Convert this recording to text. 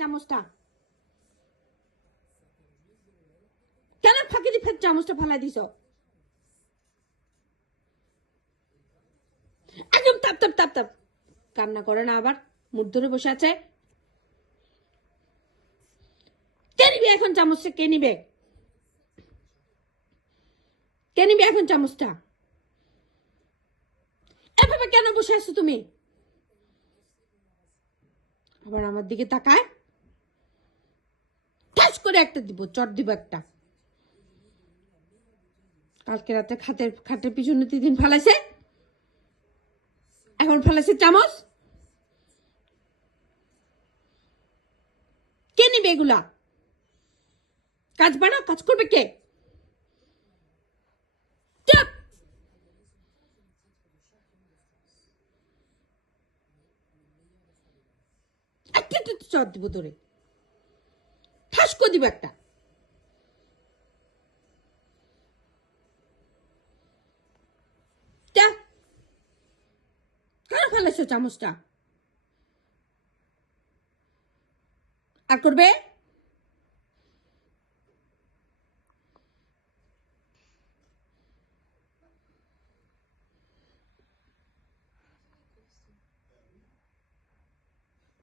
চামচটা? কেন ফাঁকি দিয়ে চামচটা ফালাই দিছ? একদম তাপ তাপ তাপ তাপ কান্না করে না, আবার মুখ ধরে বসে আছে। কে নিবে এখন চামচটা? কে নিবে? কে নিবে এখন চামচটা? এভাবে কেন বসে আছো তুমি? আবার আমার দিকে তাকায়। ঠাস করে একটা দিব, চট দিব একটা। কালকে রাতে খাটের পিছনে তিন ফেলাইছে, এখন ফেলাইছে চামচ। কে নিবে এগুলা? কাজ বানাও, কাজ করবে কে? চুপ! একটা চট দিব তোরে, ঠাস করে দিব একটা। কেন ফেলেছো চামচটা? আর করবে?